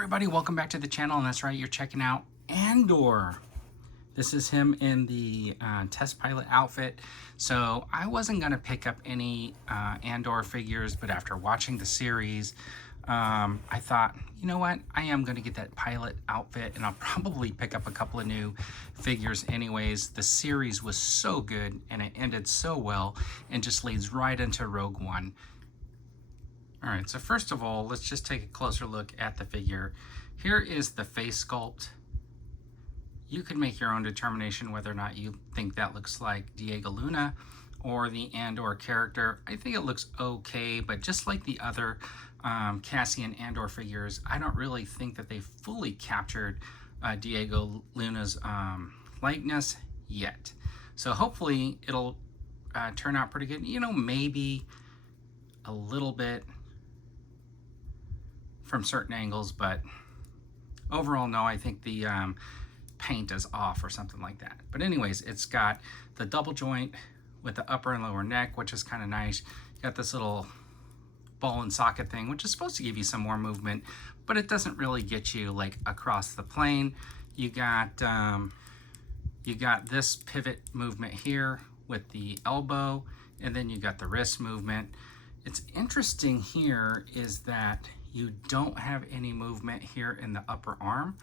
everybody, welcome back to the channel, and that's right, you're checking out Andor. This is him in the test pilot outfit. So I wasn't going to pick up any Andor figures, but after watching the series, I thought, you know what, I am going to get that pilot outfit, and I'll probably pick up a couple of new figures anyways. The series was so good, and it ended so well, and just leads right into Rogue One. All right, so first of all, let's just take a closer look at the figure. Here is the face sculpt. You can make your own determination whether or not you think that looks like Diego Luna or the Andor character. I think it looks okay, but just like the other Cassian Andor figures, I don't really think that they fully captured Diego Luna's likeness yet. So hopefully it'll turn out pretty good. You know, maybe a little bit from certain angles, but overall, no, I think the paint is off or something like that. But anyways, it's got the double joint with the upper and lower neck, which is kind of nice. You got this little ball and socket thing, which is supposed to give you some more movement, but it doesn't really get you like across the plane. You got this pivot movement here with the elbow, and then you got the wrist movement. It's interesting here is that you don't have any movement here in the upper arm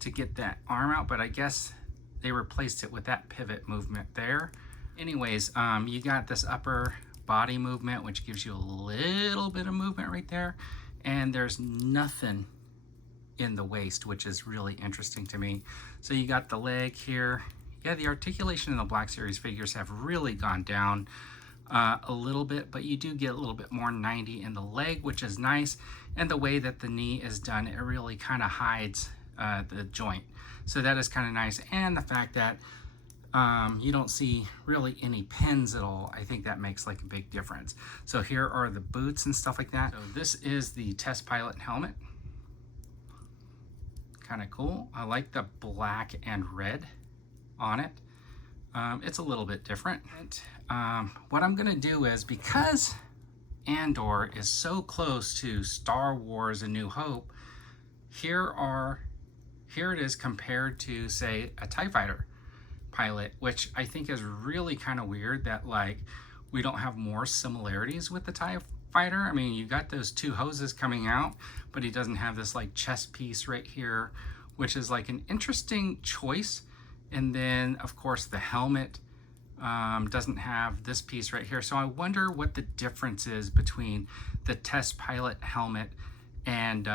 to get that arm out, but I guess they replaced it with that pivot movement there. Anyways, you got this upper body movement, which gives you a little bit of movement right there, and there's nothing in the waist, which is really interesting to me. So you got the leg here. Yeah, the articulation in the Black Series figures have really gone down a little bit, but you do get a little bit more 90 in the leg, which is nice. And the way that the knee is done, it really kind of hides the joint, so that is kind of nice. And the fact that you don't see really any pins at all, I think that makes like a big difference. So here are the boots and stuff like that. So this is the test pilot helmet. Kind of cool. I like the black and red on it. It's a little bit different. What I'm gonna do is, because Andor is so close to Star Wars: A New Hope, here it is compared to, say, a TIE Fighter pilot, which I think is really kind of weird that like we don't have more similarities with the TIE Fighter. I mean, you got those two hoses coming out, but he doesn't have this like chest piece right here, which is like an interesting choice. And then of course the helmet doesn't have this piece right here. So I wonder what the difference is between the test pilot helmet and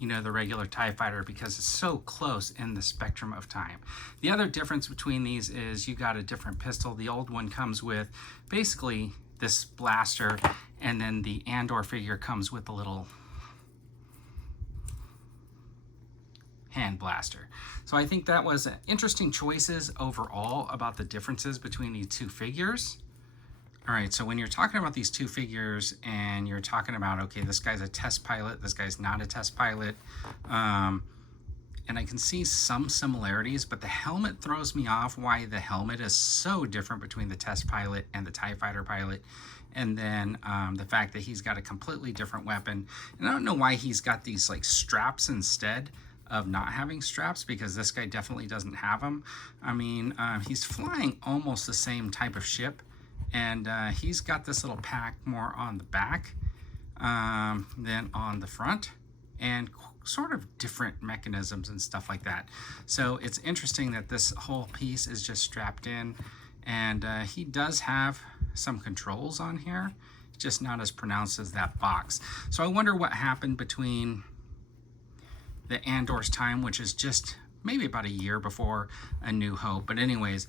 you know, the regular TIE Fighter, because it's so close in the spectrum of time. The other difference between these is you got a different pistol. The old one comes with basically this blaster, and then the Andor figure comes with a little hand blaster. So I think that was interesting choices overall about the differences between these two figures. All right, so when you're talking about these two figures and you're talking about, okay, this guy's a test pilot, this guy's not a test pilot, and I can see some similarities, but the helmet throws me off. Why the helmet is so different between the test pilot and the TIE Fighter pilot. And then the fact that he's got a completely different weapon. And I don't know why he's got these like straps instead of not having straps, because this guy definitely doesn't have them. I mean, he's flying almost the same type of ship, and he's got this little pack more on the back than on the front, and sort of different mechanisms and stuff like that. So it's interesting that this whole piece is just strapped in, and he does have some controls on here, just not as pronounced as that box. So I wonder what happened between the Andor's time, which is just maybe about a year before A New Hope. But anyways,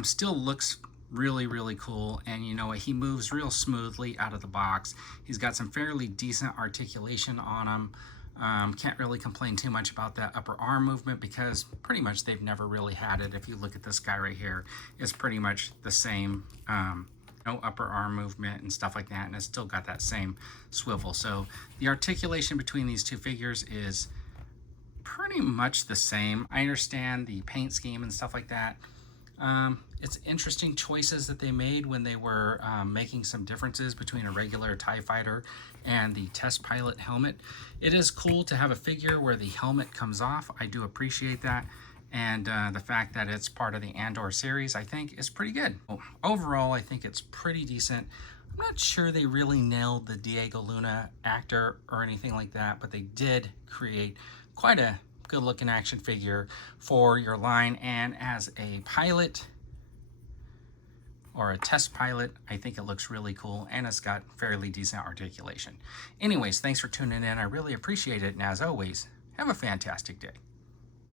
still looks really, really cool. And you know what, he moves real smoothly out of the box. He's got some fairly decent articulation on him. Can't really complain too much about that upper arm movement, because pretty much they've never really had it. If you look at this guy right here, it's pretty much the same, no upper arm movement and stuff like that, and it's still got that same swivel. So the articulation between these two figures is pretty much the same. I understand the paint scheme and stuff like that. It's interesting choices that they made when they were making some differences between a regular TIE fighter and the test pilot helmet. It is cool to have a figure where the helmet comes off. I do appreciate that. And the fact that it's part of the Andor series, I think, is pretty good. Overall, I think it's pretty decent. I'm not sure they really nailed the Diego Luna actor or anything like that, but they did create quite a good looking action figure for your line. And as a pilot or a test pilot, I think it looks really cool, and it's got fairly decent articulation. Anyways, thanks for tuning in. I really appreciate it. And as always, have a fantastic day.